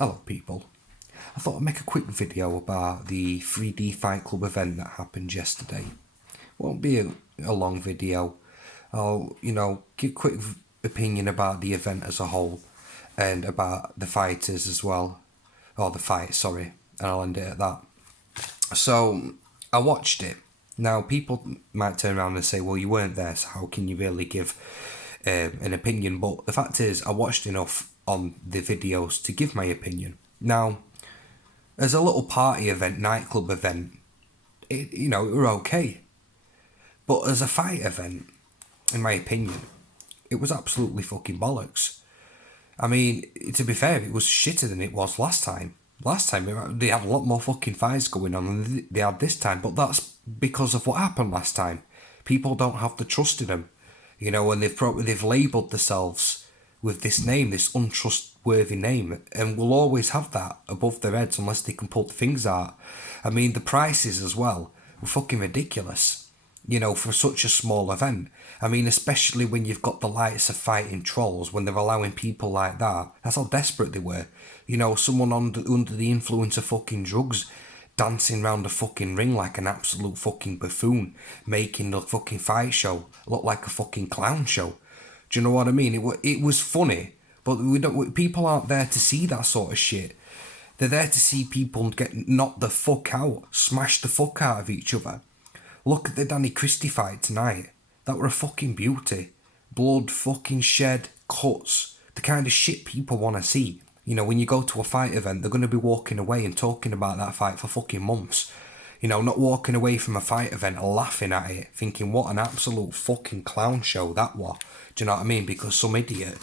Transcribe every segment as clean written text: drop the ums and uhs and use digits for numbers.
Hello people. I thought I'd make a quick video about the 3D Fight Club event that happened yesterday. Won't be a long video. I'll, give a quick opinion about the event as a whole and about the fighters as well. Or the fight, sorry. And I'll end it at that. So, I watched it. Now, people might turn around and say, well, you weren't there, so how can you really give an opinion? But the fact is, I watched enough on the videos to give my opinion. Now, as a little party event, nightclub event, it were okay. But as a fight event, in my opinion, it was absolutely fucking bollocks. I mean, to be fair, it was shitter than it was last time. Last time, they had a lot more fucking fights going on than they had this time, but that's because of what happened last time. People don't have the trust in them, and they've labelled themselves with this name, this untrustworthy name, and will always have that above their heads unless they can pull the things out. I mean, the prices as well were fucking ridiculous, for such a small event. I mean, especially when you've got the likes of Fighting Trolls, when they're allowing people like that. That's how desperate they were. Someone under the influence of fucking drugs dancing round a fucking ring like an absolute fucking buffoon, making the fucking fight show look like a fucking clown show. Do you know what I mean? It was funny, but people aren't there to see that sort of shit. They're there to see people get knocked the fuck out, smash the fuck out of each other. Look at the Danny Christie fight tonight. That were a fucking beauty. Blood, fucking shed, cuts. The kind of shit people want to see. When you go to a fight event, they're going to be walking away and talking about that fight for fucking months. Not walking away from a fight event laughing at it, thinking what an absolute fucking clown show that was. Do you know what I mean? Because some idiot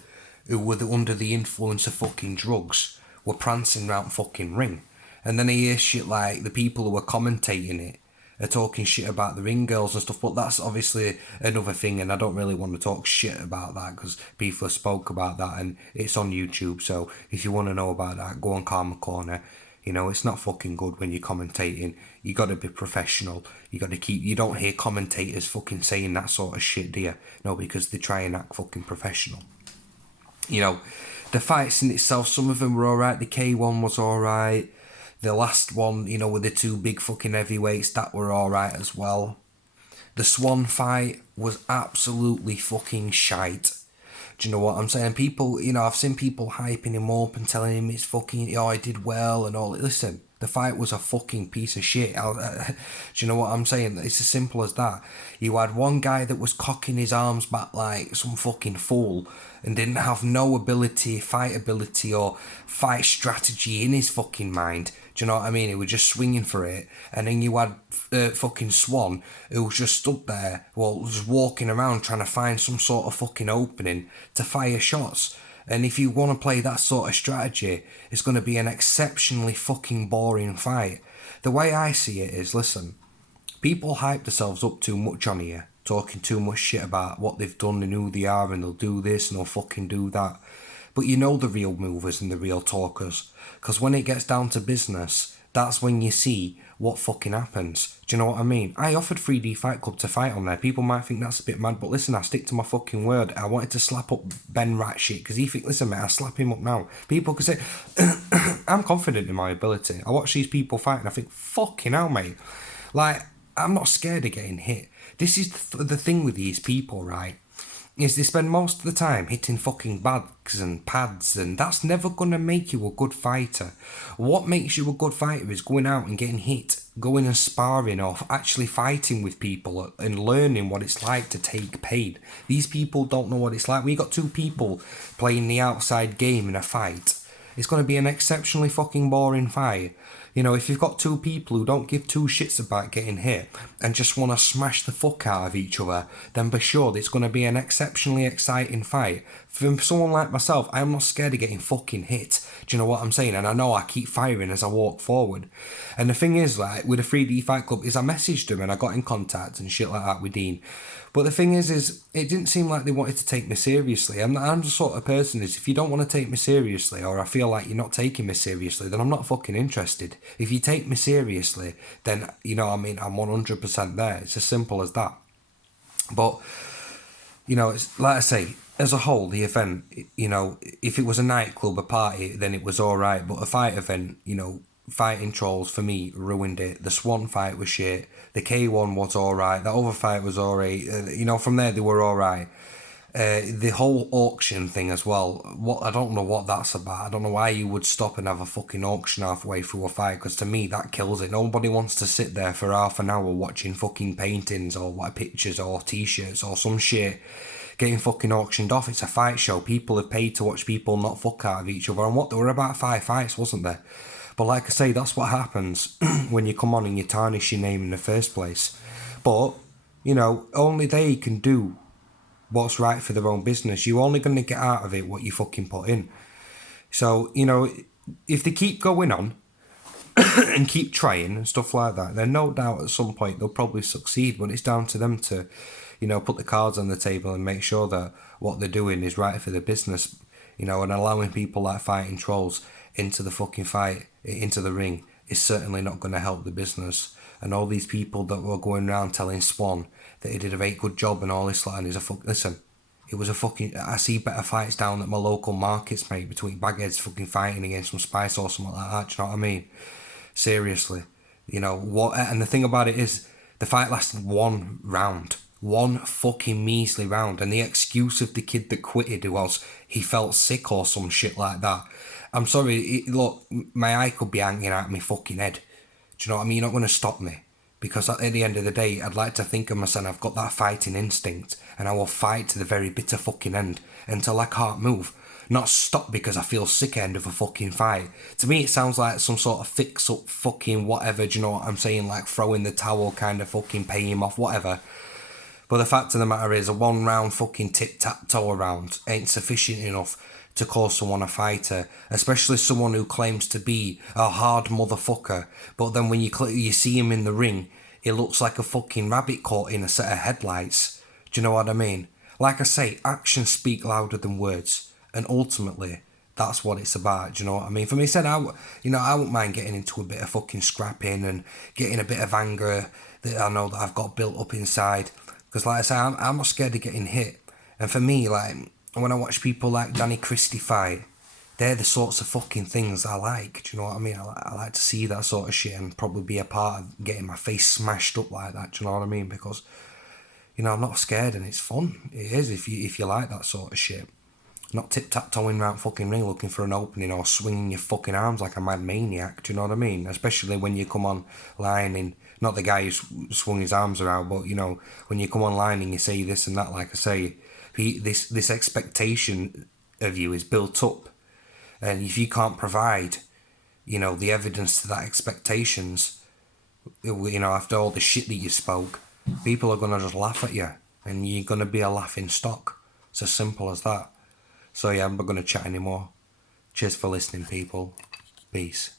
who were under the influence of fucking drugs were prancing around fucking ring. And then I hear shit like the people who were commentating it are talking shit about the ring girls and stuff, but that's obviously another thing, and I don't really want to talk shit about that because people have spoke about that and it's on YouTube. So if you want to know about that, go on Karma Corner. It's not fucking good when you're commentating. You got to be professional. You don't hear commentators fucking saying that sort of shit, do you? No, because they try and act fucking professional. The fights in itself, some of them were alright. The K1 was alright. The last one, with the two big fucking heavyweights, that were alright as well. The Swan fight was absolutely fucking shite. Do you know what I'm saying? People, I've seen people hyping him up and telling him it's fucking, I did well and all. Listen, the fight was a fucking piece of shit. Do you know what I'm saying? It's as simple as that. You had one guy that was cocking his arms back like some fucking fool and didn't have no fight ability or fight strategy in his fucking mind. Do you know what I mean? He was just swinging for it. And then you had fucking Swan, who was just stood there, just walking around trying to find some sort of fucking opening to fire shots. And if you want to play that sort of strategy, it's going to be an exceptionally fucking boring fight. The way I see it is, listen, people hype themselves up too much on here, talking too much shit about what they've done and who they are, and they'll do this and they'll fucking do that. But the real movers and the real talkers. Because when it gets down to business, that's when you see what fucking happens. Do you know what I mean? I offered 3D Fight Club to fight on there. People might think that's a bit mad, but listen, I stick to my fucking word. I wanted to slap up Ben Ratshit because he think, listen mate, I slap him up now. People could say, I'm confident in my ability. I watch these people fight and I think, fucking hell mate. Like, I'm not scared of getting hit. This is the thing with these people, right? Is they spend most of the time hitting fucking bags and pads, and that's never going to make you a good fighter. What makes you a good fighter is going out and getting hit, going and sparring or actually fighting with people and learning what it's like to take pain. These people don't know what it's like. We got two people playing the outside game in a fight. It's going to be an exceptionally fucking boring fight. If you've got two people who don't give two shits about getting hit and just want to smash the fuck out of each other, then be sure that it's going to be an exceptionally exciting fight. For someone like myself, I'm not scared of getting fucking hit. Do you know what I'm saying? And I know I keep firing as I walk forward. And the thing is, like, with the 3D Fight Club, is I messaged them and I got in contact and shit like that with Dean. But the thing is it didn't seem like they wanted to take me seriously. I'm the sort of person is, if you don't want to take me seriously, or I feel like you're not taking me seriously, then I'm not fucking interested. If you take me seriously, then, I'm 100% there. It's as simple as that. But, it's like I say, as a whole, the event, you know, if it was a nightclub, a party, then it was all right. But a fight event, you know, fighting trolls for me ruined it. The Swan fight was shit. The K1 was all right. The other fight was all right. You know, from there they were all right. The whole auction thing as well. What I don't know what that's about. I don't know why you would stop and have a fucking auction halfway through a fight. Because to me that kills it. Nobody wants to sit there for half an hour watching fucking paintings or what pictures or t-shirts or some shit getting fucking auctioned off. It's a fight show. People have paid to watch people not fuck out of each other. And what, there were about 5 fights, wasn't there? But like I say, that's what happens when you come on and you tarnish your name in the first place. But, you know, only they can do what's right for their own business. You're only going to get out of it what you fucking put in. So, you know, if they keep going on and keep trying and stuff like that, then no doubt at some point they'll probably succeed. But it's down to them to, you know, put the cards on the table and make sure that what they're doing is right for the business, you know, and allowing people like fighting trolls into the fucking fight, into the ring, is certainly not going to help the business. And all these people that were going around telling Swan that he did a very good job and all this, like, and listen, it was a fucking, I see better fights down at my local markets, mate, between bagheads fucking fighting against some spice or something like that, do you know what I mean? Seriously. You know, what, and the thing about it is, the fight lasted 1 round. 1 fucking measly round. And the excuse of the kid that quitted was he felt sick or some shit like that. I'm sorry, look, my eye could be hanging out of my fucking head. Do you know what I mean? You're not going to stop me. Because at the end of the day, I'd like to think of myself, I've got that fighting instinct. And I will fight to the very bitter fucking end until I can't move. Not stop because I feel sick end of a fucking fight. To me, it sounds like some sort of fix up fucking whatever, do you know what I'm saying? Like throwing the towel, kind of fucking pay him off, whatever. But the fact of the matter is, a 1 round fucking tic-tac-toe round ain't sufficient enough to call someone a fighter, especially someone who claims to be a hard motherfucker. But then when you see him in the ring, he looks like a fucking rabbit caught in a set of headlights. Do you know what I mean? Like I say, actions speak louder than words, and ultimately, that's what it's about. Do you know what I mean? For me, said I wouldn't mind getting into a bit of fucking scrapping and getting a bit of anger that I know that I've got built up inside. Because like I say, I'm not scared of getting hit. And for me, like, when I watch people like Danny Christie fight, they're the sorts of fucking things I like. Do you know what I mean? I like to see that sort of shit and probably be a part of getting my face smashed up like that. Do you know what I mean? Because, you know, I'm not scared and it's fun. It is if you like that sort of shit. Not tip-tap-toeing around fucking ring looking for an opening or swinging your fucking arms like a mad maniac. Do you know what I mean? Especially when you come online in, not the guy who swung his arms around, but, you know, when you come online and you say this and that, like I say, this expectation of you is built up. And if you can't provide, you know, the evidence to that expectations, you know, after all the shit that you spoke, people are going to just laugh at you and you're going to be a laughing stock. It's as simple as that. So yeah, I'm not going to chat anymore. Cheers for listening, people. Peace.